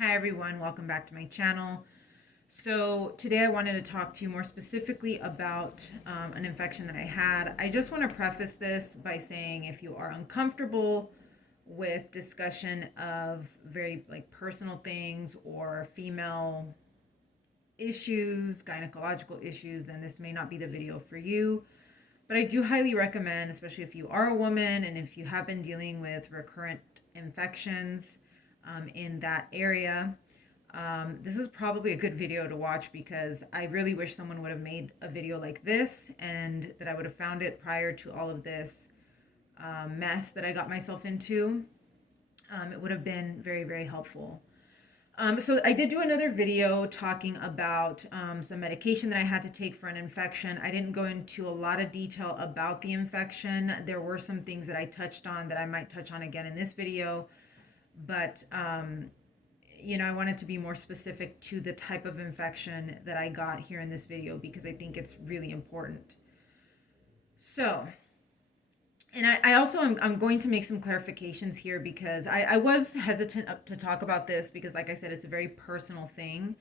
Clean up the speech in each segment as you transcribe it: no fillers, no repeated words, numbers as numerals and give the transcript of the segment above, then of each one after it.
Hi everyone, welcome back to my channel. So today I wanted to talk to you more specifically about an infection that I had. I just want to preface this by saying if you are uncomfortable with discussion of very personal things or female issues, gynecological issues, then this may not be the video for you. But I do highly recommend, especially if you are a woman and if you have been dealing with recurrent infections in that area. This is probably a good video to watch because I really wish someone would have made a video like this and that I would have found it prior to all of this mess that I got myself into. It would have been very, very helpful. So I did do another video talking about some medication that I had to take for an infection. I didn't go into a lot of detail about the infection. There were some things that I touched on that I might touch on again in this video, but I wanted to be more specific to the type of infection that I got here in this video because I think it's really important. So, and I also I'm going to make some clarifications here because I was hesitant to talk about this because, like I said, it's a very personal thing.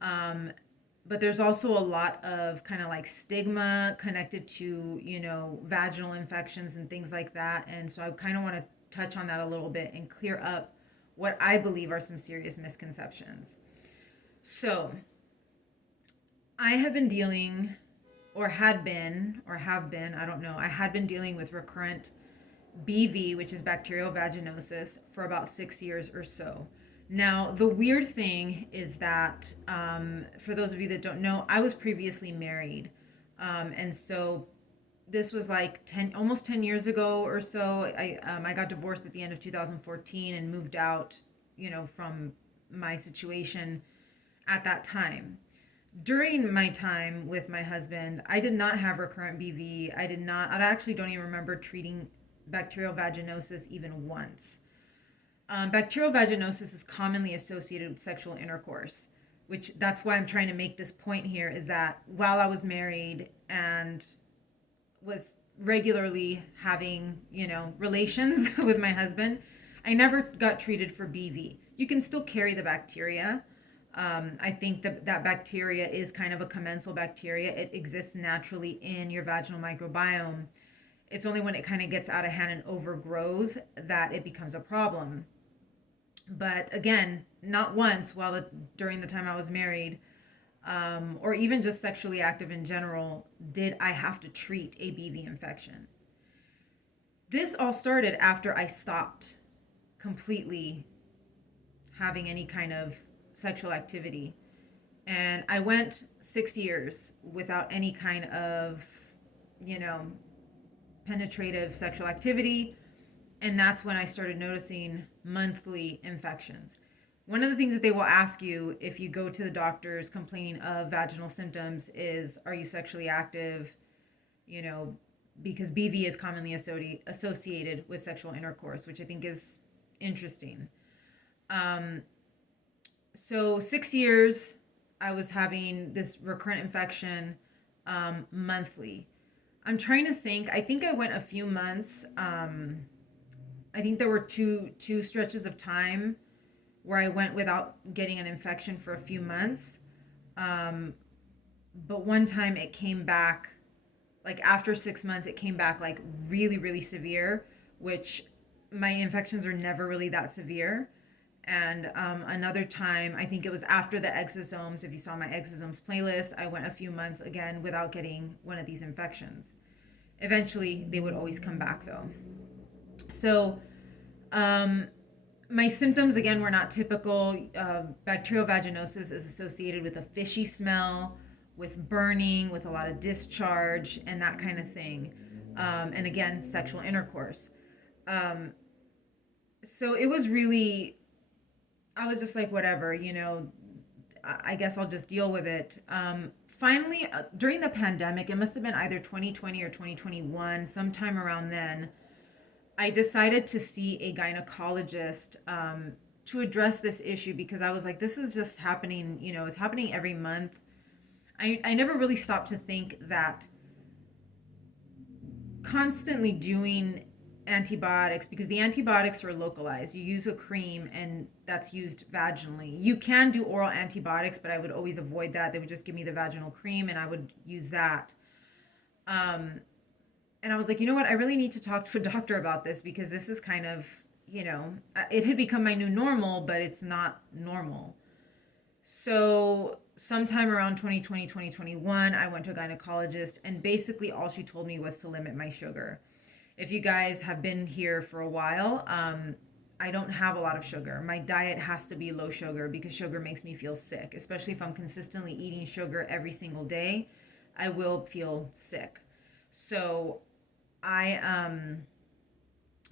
But there's also a lot of kind of like stigma connected to, vaginal infections and things like that. And so I kind of want to touch on that a little bit and clear up what I believe are some serious misconceptions. So, I have been dealing, or had been, or have been, I don't know, I had been dealing with recurrent BV, which is bacterial vaginosis, for about 6 years or so. Now, the weird thing is that, for those of you that don't know, I was previously married. And so this was like almost 10 years ago or so. I got divorced at the end of 2014 and moved out, from my situation at that time. During my time with my husband, I did not have recurrent BV. I actually don't even remember treating bacterial vaginosis even once. Bacterial vaginosis is commonly associated with sexual intercourse, which that's why I'm trying to make this point here is that while I was married and was regularly having, relations with my husband, I never got treated for BV. You can still carry the bacteria. I think that bacteria is kind of a commensal bacteria. It exists naturally in your vaginal microbiome. It's only when it kind of gets out of hand and overgrows that it becomes a problem. But again, not once during the time I was married, or even just sexually active in general, did I have to treat a BV infection. This all started after I stopped completely having any kind of sexual activity. And I went 6 years without any kind of, penetrative sexual activity. And that's when I started noticing monthly infections. One of the things that they will ask you if you go to the doctors complaining of vaginal symptoms is, are you sexually active? Because BV is commonly associated with sexual intercourse, which I think is interesting. So 6 years, I was having this recurrent infection monthly. I'm trying to think. I think I went a few months. I think there were two stretches of time where I went without getting an infection for a few months. But one time it came back, like after 6 months, it came back like really, really severe, which my infections are never really that severe. And another time, I think it was after the exosomes. If you saw my exosomes playlist, I went a few months again without getting one of these infections. Eventually, they would always come back though. So, my symptoms again were not typical. Bacterial vaginosis is associated with a fishy smell, with burning, with a lot of discharge, and that kind of thing. And again, sexual intercourse. So it was really, I was just like, whatever, I guess I'll just deal with it. Finally, during the pandemic, it must have been either 2020 or 2021, sometime around then, I decided to see a gynecologist to address this issue because I was like, this is just happening, it's happening every month. I never really stopped to think that constantly doing antibiotics, because the antibiotics are localized. You use a cream and that's used vaginally. You can do oral antibiotics, but I would always avoid that. They would just give me the vaginal cream and I would use that. And I was like, you know what? I really need to talk to a doctor about this, because this is kind of, it had become my new normal, but it's not normal. So sometime around 2020, 2021, I went to a gynecologist, and basically all she told me was to limit my sugar. If you guys have been here for a while, I don't have a lot of sugar. My diet has to be low sugar because sugar makes me feel sick, especially if I'm consistently eating sugar every single day. I will feel sick. So I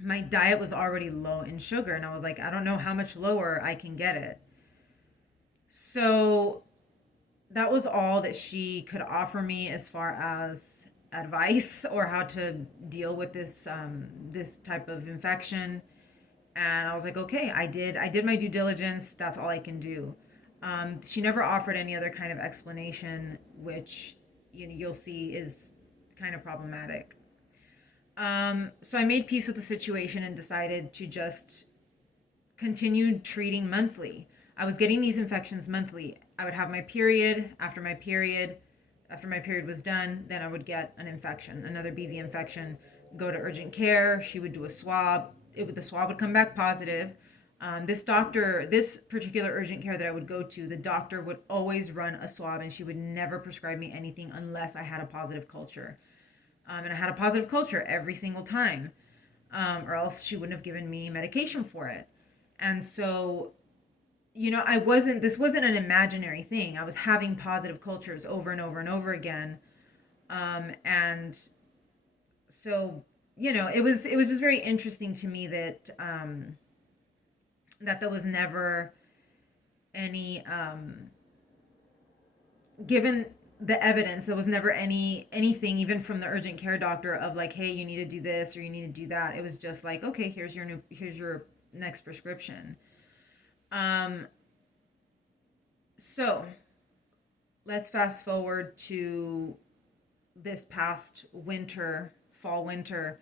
my diet was already low in sugar, and I was like, I don't know how much lower I can get it. So that was all that she could offer me as far as advice or how to deal with this type of infection. And I was like, okay, I did my due diligence. That's all I can do. She never offered any other kind of explanation, which you'll see is kind of problematic. So I made peace with the situation and decided to just continue treating monthly. I was getting these infections monthly. I would have my period. After my period was done, then I would get an infection, another BV infection, go to urgent care. She would do a swab. The swab would come back positive. This particular urgent care that I would go to, the doctor would always run a swab, and she would never prescribe me anything unless I had a positive culture. And I had a positive culture every single time, or else she wouldn't have given me medication for it. And so, this wasn't an imaginary thing. I was having positive cultures over and over and over again. And so, it was just very interesting to me that, that there was never any, given the evidence, there was never anything even from the urgent care doctor of like, hey, you need to do this or you need to do that. It was just like, okay, here's your next prescription. So let's fast forward to this past fall winter.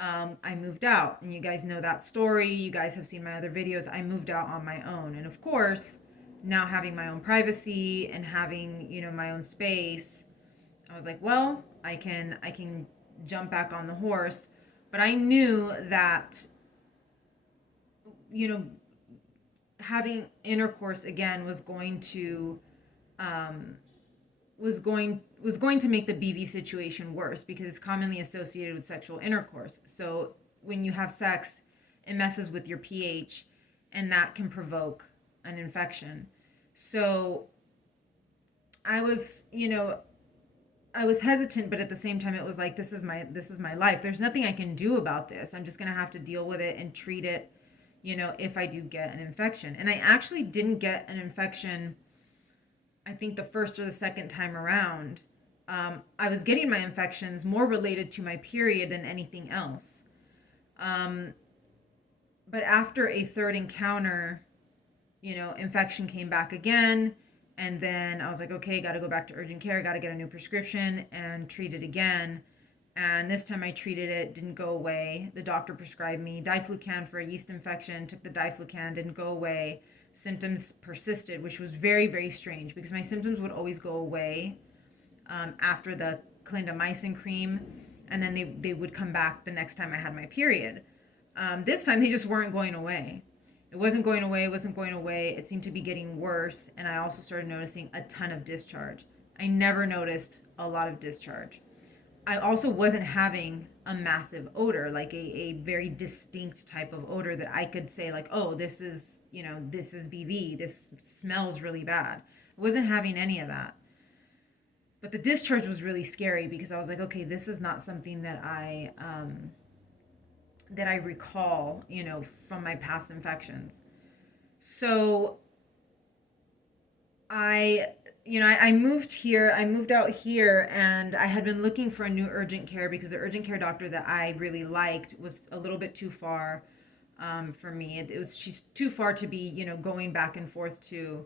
I moved out, and you guys know that story. You guys have seen my other videos. I moved out on my own. And of course, now having my own privacy and having, my own space, I was like, well, I can jump back on the horse. But I knew that, having intercourse again was going to make the BV situation worse, because it's commonly associated with sexual intercourse. So when you have sex, it messes with your pH, and that can provoke an infection. So I was hesitant, but at the same time it was like, this is my life. There's nothing I can do about this. I'm just going to have to deal with it and treat it, if I do get an infection. And I actually didn't get an infection, I think the first or the second time around. I was getting my infections more related to my period than anything else. But after a third encounter, infection came back again. And then I was like, okay, got to go back to urgent care, got to get a new prescription and treat it again. And this time I treated it, didn't go away. The doctor prescribed me diflucan for a yeast infection, took the diflucan, didn't go away. Symptoms persisted, which was very, very strange, because my symptoms would always go away after the clindamycin cream, and then they would come back the next time I had my period. This time they just weren't going away. It wasn't going away. It seemed to be getting worse, and I also started noticing a ton of discharge. I never noticed a lot of discharge. I also wasn't having a massive odor, like a very distinct type of odor that I could say like, oh, this is BV, this smells really bad. I wasn't having any of that. But the discharge was really scary, because I was like, okay, this is not something that I recall, from my past infections. So I moved out here, and I had been looking for a new urgent care, because the urgent care doctor that I really liked was a little bit too far for me. She's too far to be, going back and forth to.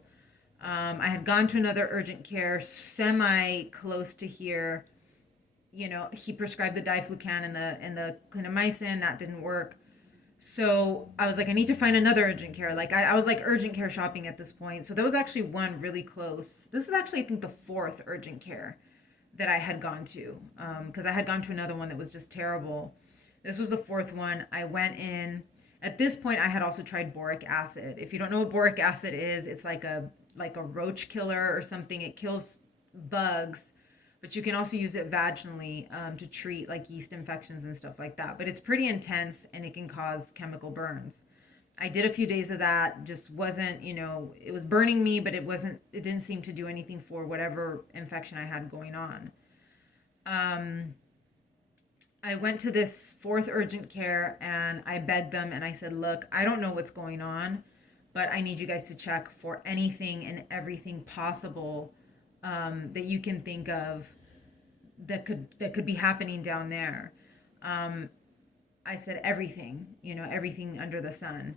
I had gone to another urgent care semi close to here, he prescribed the diflucan and the clindamycin. That didn't work. So I was like, I need to find another urgent care. Like I was like urgent care shopping at this point. So there was actually one really close. This is actually, I think, the fourth urgent care that I had gone to, because I had gone to another one that was just terrible. This was the fourth one. I went in. At this point, I had also tried boric acid. If you don't know what boric acid is, it's like a roach killer or something. It kills bugs, but you can also use it vaginally, to treat like yeast infections and stuff like that. But it's pretty intense and it can cause chemical burns. I did a few days of that. Just wasn't, it was burning me, but it didn't seem to do anything for whatever infection I had going on. I went to this fourth urgent care and I begged them and I said, look, I don't know what's going on, but I need you guys to check for anything and everything possible, that you can think of that could be happening down there. I said everything, everything under the sun.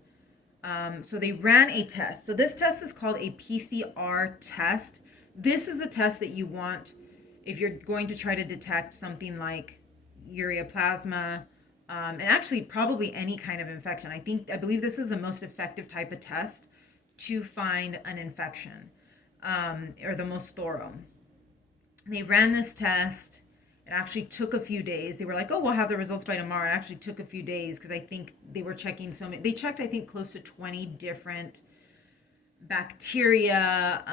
So they ran a test. So this test is called a PCR test. This is the test that you want if you're going to try to detect something like ureaplasma, and actually probably any kind of infection. I believe this is the most effective type of test to find an infection, or the most thorough. They ran this test. It actually took a few days. They were like, oh, we'll have the results by tomorrow. It actually took a few days because I think they were checking they checked, I think, close to 20 different bacteria,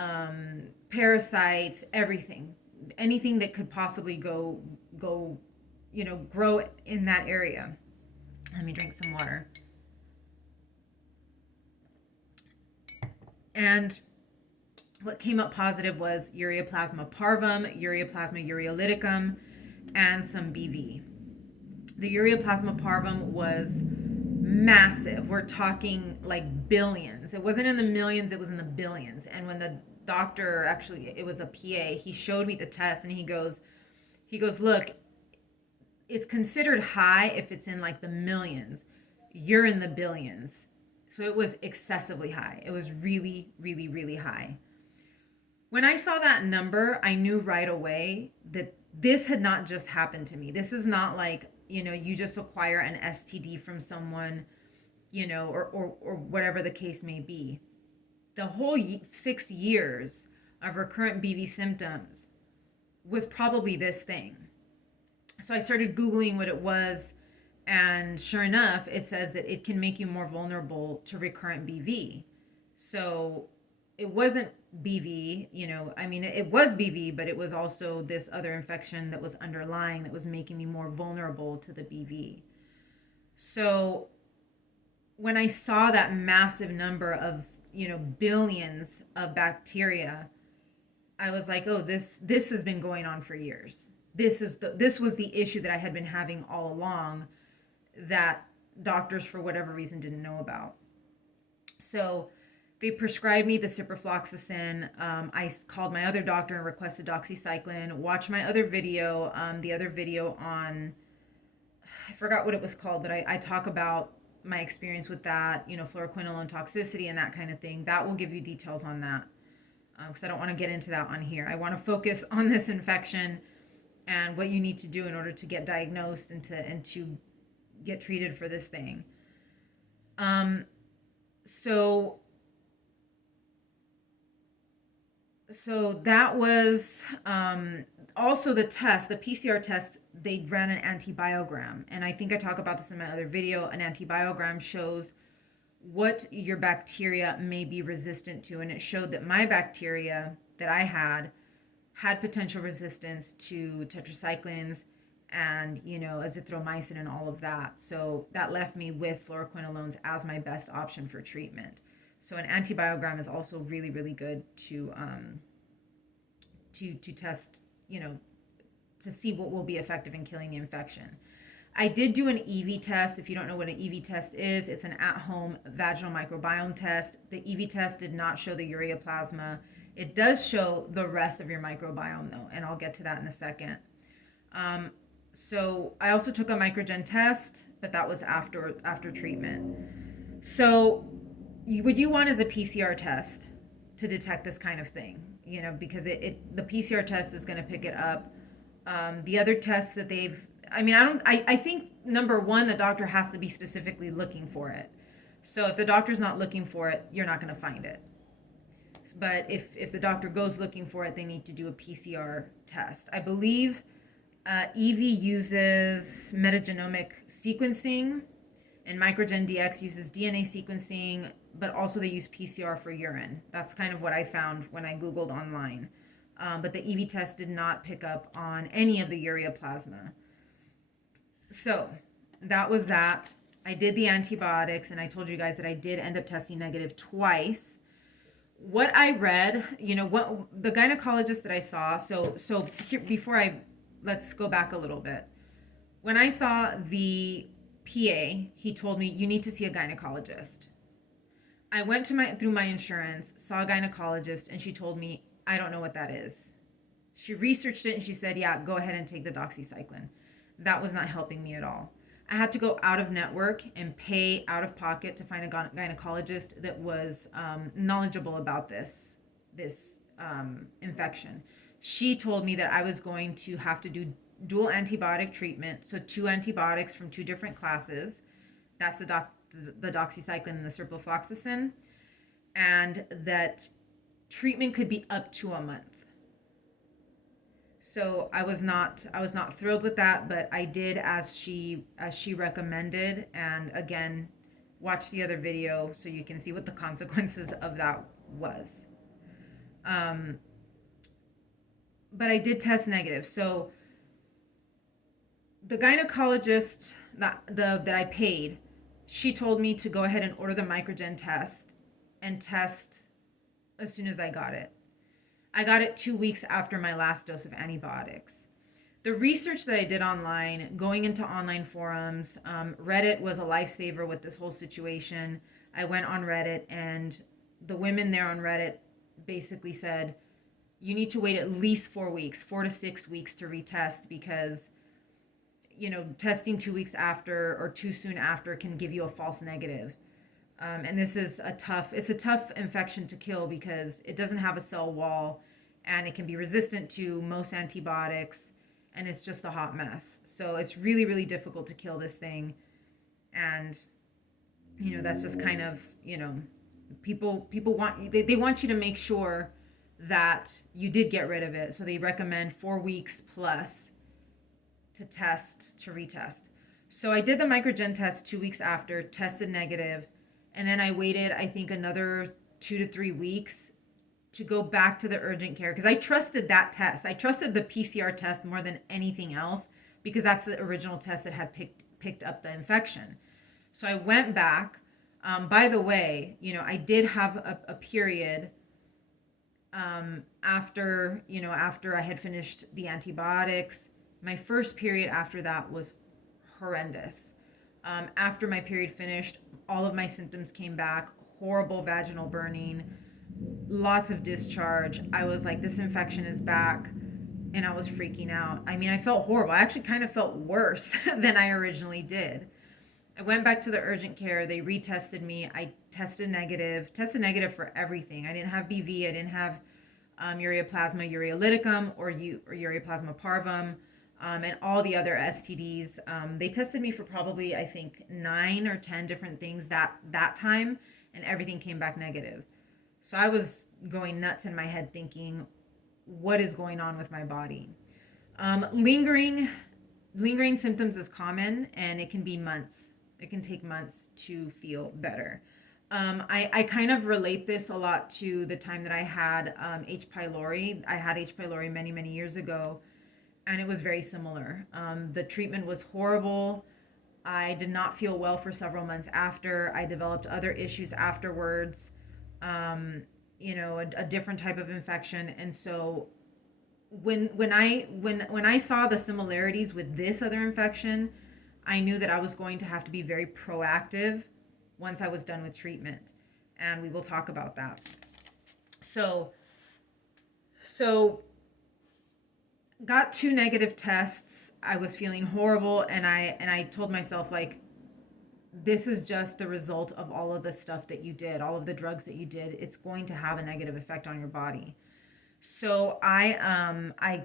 parasites, everything, anything that could possibly go, grow in that area. Let me drink some water. And what came up positive was Ureaplasma parvum, Ureaplasma ureolyticum, and some BV. The Ureaplasma parvum was massive. We're talking like billions. It wasn't in the millions, it was in the billions. And when the doctor, actually it was a PA, he showed me the test and he goes, look, it's considered high if it's in like the millions. You're in the billions. So it was excessively high. It was really, really, really high. When I saw that number, I knew right away that this had not just happened to me. This is not like, you just acquire an STD from someone, or whatever the case may be. The whole 6 years of recurrent BV symptoms was probably this thing. So I started Googling what it was, and sure enough, it says that it can make you more vulnerable to recurrent BV. So it wasn't BV, it was BV, but it was also this other infection that was underlying that was making me more vulnerable to the BV. So when I saw that massive number of, billions of bacteria, I was like, oh, this has been going on for years. This was the issue that I had been having all along that doctors, for whatever reason, didn't know about. So they prescribed me the ciprofloxacin. I called my other doctor and requested doxycycline. Watched my other video, the other video on, I forgot what it was called, but I talk about my experience with that, fluoroquinolone toxicity and that kind of thing. That will give you details on that, because I don't want to get into that on here. I want to focus on this infection and what you need to do in order to get diagnosed and to get treated for this thing. So that was, also the test, the PCR test, they ran an antibiogram. And I think I talk about this in my other video. An antibiogram shows what your bacteria may be resistant to. And it showed that my bacteria that I had potential resistance to tetracyclines and, azithromycin and all of that. So that left me with fluoroquinolones as my best option for treatment. So an antibiogram is also really, really good to test, to see what will be effective in killing the infection. I did do an EV test. If you don't know what an EV test is, it's an at-home vaginal microbiome test. The EV test did not show the ureaplasma. It does show the rest of your microbiome though, and I'll get to that in a second. So I also took a microgen test, but that was after treatment. So what you want is a PCR test to detect this kind of thing, because the PCR test is going to pick it up The other tests that I think number one, the doctor has to be specifically looking for it. So if the doctor's not looking for it, you're not going to find it. But if the doctor goes looking for it, they need to do a PCR test. I believe EV uses metagenomic sequencing, and Microgen DX uses DNA sequencing, but also they use PCR for urine. That's kind of what I found when I Googled online. But the EV test did not pick up on any of the ureaplasma. So that was that. I did the antibiotics, and I told you guys that I did end up testing negative twice. What I read, what the gynecologist that I saw, so here, let's go back a little bit. When I saw the PA, he told me, you need to see a gynecologist. I went through my insurance, saw a gynecologist, and she told me, I don't know what that is. She researched it and she said, yeah, go ahead and take the doxycycline. That was not helping me at all. I had to go out of network and pay out of pocket to find a gynecologist that was knowledgeable about this infection. She told me that I was going to have to do dual antibiotic treatment, so 2 antibiotics from 2 different classes. That's the doxycycline and the ciprofloxacin, and that treatment could be up to a month. So I was not thrilled with that, but I did as she recommended, and again, watch the other video so you can see what the consequences of that was. But I did test negative. So the gynecologist that I paid, she told me to go ahead and order the Microgen test and test as soon as I got it. I got it 2 weeks after my last dose of antibiotics. The research that I did online, going into online forums, Reddit was a lifesaver with this whole situation. I went on Reddit, and the women there on Reddit basically said, you need to wait at least 4 weeks, 4 to 6 weeks to retest, because testing 2 weeks after or too soon after can give you a false negative. And this is a tough infection to kill because it doesn't have a cell wall, and it can be resistant to most antibiotics, and it's just a hot mess. So it's really, really difficult to kill this thing. And, that's just kind of, people want, they want you to make sure that you did get rid of it. So they recommend 4 weeks plus to retest. So I did the Microgen test 2 weeks after, tested negative. And then I waited, I think, another 2 to 3 weeks to go back to the urgent care, because I trusted that test. I trusted the PCR test more than anything else, because that's the original test that had picked up the infection. So I went back. By the way, I did have a period after I had finished the antibiotics. My first period after that was horrendous. After my period finished, all of my symptoms came back, horrible vaginal burning, lots of discharge. I was like, this infection is back, and I was freaking out. I mean, I felt horrible. I actually kind of felt worse than I originally did. I went back to the urgent care. They retested me. I tested negative for everything. I didn't have BV. I didn't have Ureaplasma ureolyticum or Ureaplasma Parvum. And all the other STDs. They tested me for probably, I think, 9 or 10 different things that time, and everything came back negative. So I was going nuts in my head thinking, what is going on with my body? Lingering symptoms is common, and it can be months. It can take months to feel better. I kind of relate this a lot to the time that I had H. pylori. I had H. pylori many, many years ago, and it was very similar. The treatment was horrible. I did not feel well for several months after. I developed other issues afterwards, a different type of infection. And so when I saw the similarities with this other infection, I knew that I was going to have to be very proactive once I was done with treatment. And we will talk about that. So got 2 negative tests. I was feeling horrible, and I told myself, like, this is just the result of all of the stuff that you did, all of the drugs that you did. It's going to have a negative effect on your body. So I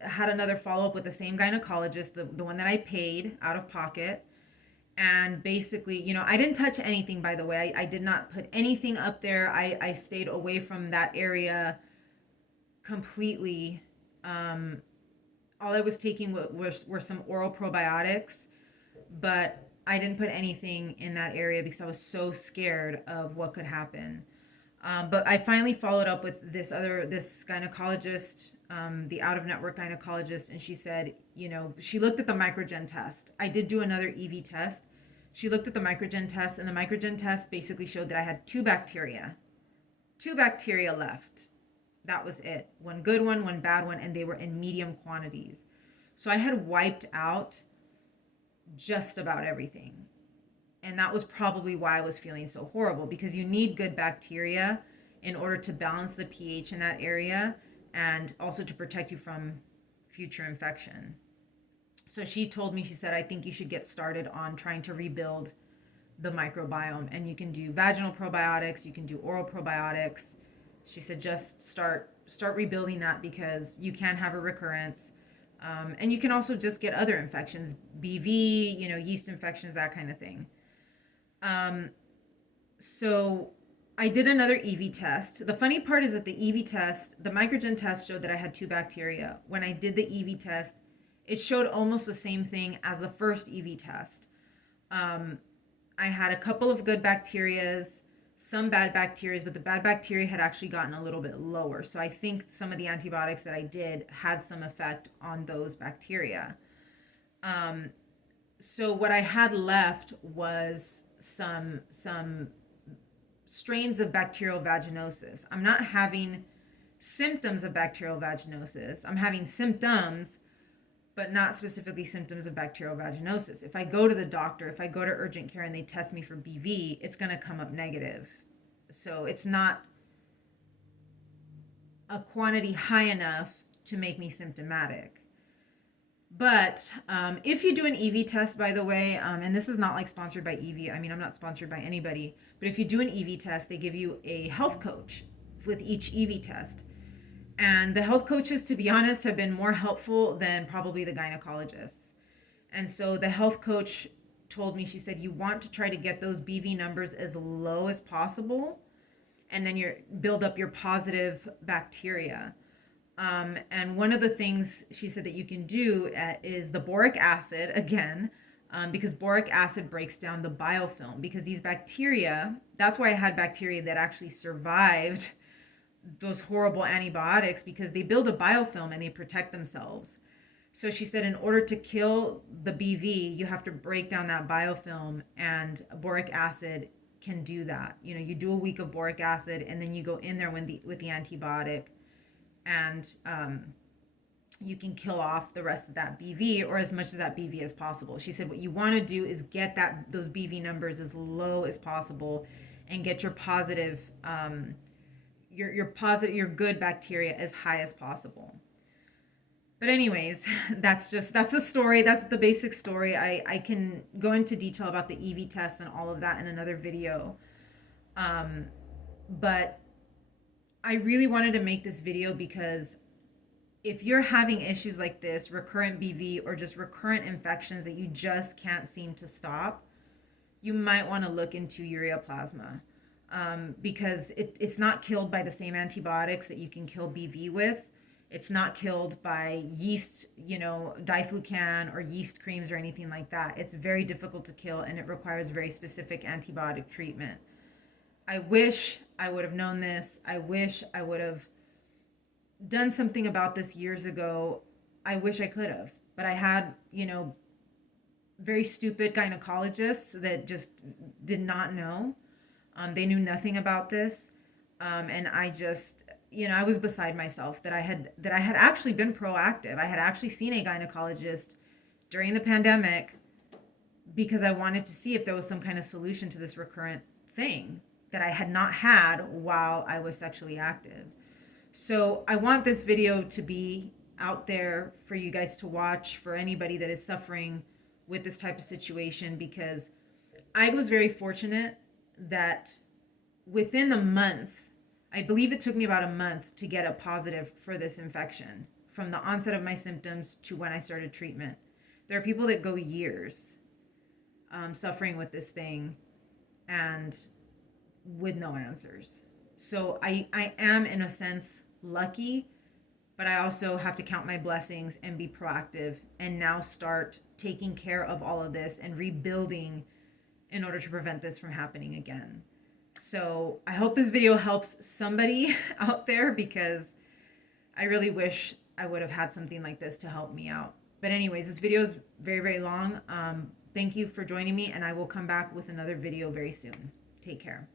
had another follow-up with the same gynecologist, the one that I paid out of pocket. And basically, I didn't touch anything, by the way. I did not put anything up there. I stayed away from that area completely. All I was taking were some oral probiotics, but I didn't put anything in that area because I was so scared of what could happen. But I finally followed up with this gynecologist, the out of network gynecologist, and she said, she looked at the microgen test. I did do another EV test. She looked at the microgen test, and the microgen test basically showed that I had two bacteria left. That was it. One good one bad one, and they were in medium quantities. So I had wiped out just about everything. And that was probably why I was feeling so horrible, because you need good bacteria in order to balance the pH in that area and also to protect you from future infection. So she told me, she said, I think you should get started on trying to rebuild the microbiome. And you can do vaginal probiotics, you can do oral probiotics. She said, just start rebuilding that, because you can have a recurrence. And you can also just get other infections, BV, yeast infections, that kind of thing. So I did another EV test. The funny part is that the EV test, the microgen test, showed that I had two bacteria. When I did the EV test, it showed almost the same thing as the first EV test. I had a couple of good bacterias, some bad bacteria, but the bad bacteria had actually gotten a little bit lower. So I think some of the antibiotics that I did had some effect on those bacteria. So what I had left was some strains of bacterial vaginosis. I'm not having symptoms of bacterial vaginosis. I'm having symptoms, but not specifically symptoms of bacterial vaginosis. If I go to the doctor, if I go to urgent care and they test me for BV, it's going to come up negative. So it's not a quantity high enough to make me symptomatic. But if you do an EV test, by the way, and this is not like sponsored by EV. I mean, I'm not sponsored by anybody. But if you do an EV test, they give you a health coach with each EV test. And the health coaches, to be honest, have been more helpful than probably the gynecologists. And so the health coach told me, she said, you want to try to get those BV numbers as low as possible, and then build up your positive bacteria. And one of the things she said that you can do is the boric acid, again, because boric acid breaks down the biofilm. Because these bacteria, that's why I had bacteria that actually survived those horrible antibiotics, because they build a biofilm and they protect themselves. So she said, in order to kill the BV, you have to break down that biofilm, and boric acid can do that. You do a week of boric acid, and then you go in there with the antibiotic, and you can kill off the rest of that BV, or as much of that BV as possible. She said what you want to do is get those BV numbers as low as possible, and get your positive, your good bacteria as high as possible. But anyways, that's a story. That's the basic story. I can go into detail about the EV tests and all of that in another video. But I really wanted to make this video because if you're having issues like this, recurrent BV or just recurrent infections that you just can't seem to stop, you might want to look into ureaplasma, because it's not killed by the same antibiotics that you can kill BV with. It's not killed by yeast, diflucan or yeast creams or anything like that. It's very difficult to kill, and it requires very specific antibiotic treatment. I wish I would have known this. I wish I would have done something about this years ago. I wish I could have, but I had, very stupid gynecologists that just did not know. They knew nothing about this. And I just, I was beside myself that I had actually been proactive. I had actually seen a gynecologist during the pandemic because I wanted to see if there was some kind of solution to this recurrent thing that I had not had while I was sexually active. So I want this video to be out there for you guys to watch, for anybody that is suffering with this type of situation, because I was very fortunate that within a month, I believe it took me about a month to get a positive for this infection, from the onset of my symptoms to when I started treatment. There are people that go years suffering with this thing and with no answers. So I am, in a sense, lucky, but I also have to count my blessings and be proactive and now start taking care of all of this and rebuilding in order to prevent this from happening again. So I hope this video helps somebody out there, because I really wish I would have had something like this to help me out. But anyways, this video is very, very long. Thank you for joining me, and I will come back with another video very soon. Take care.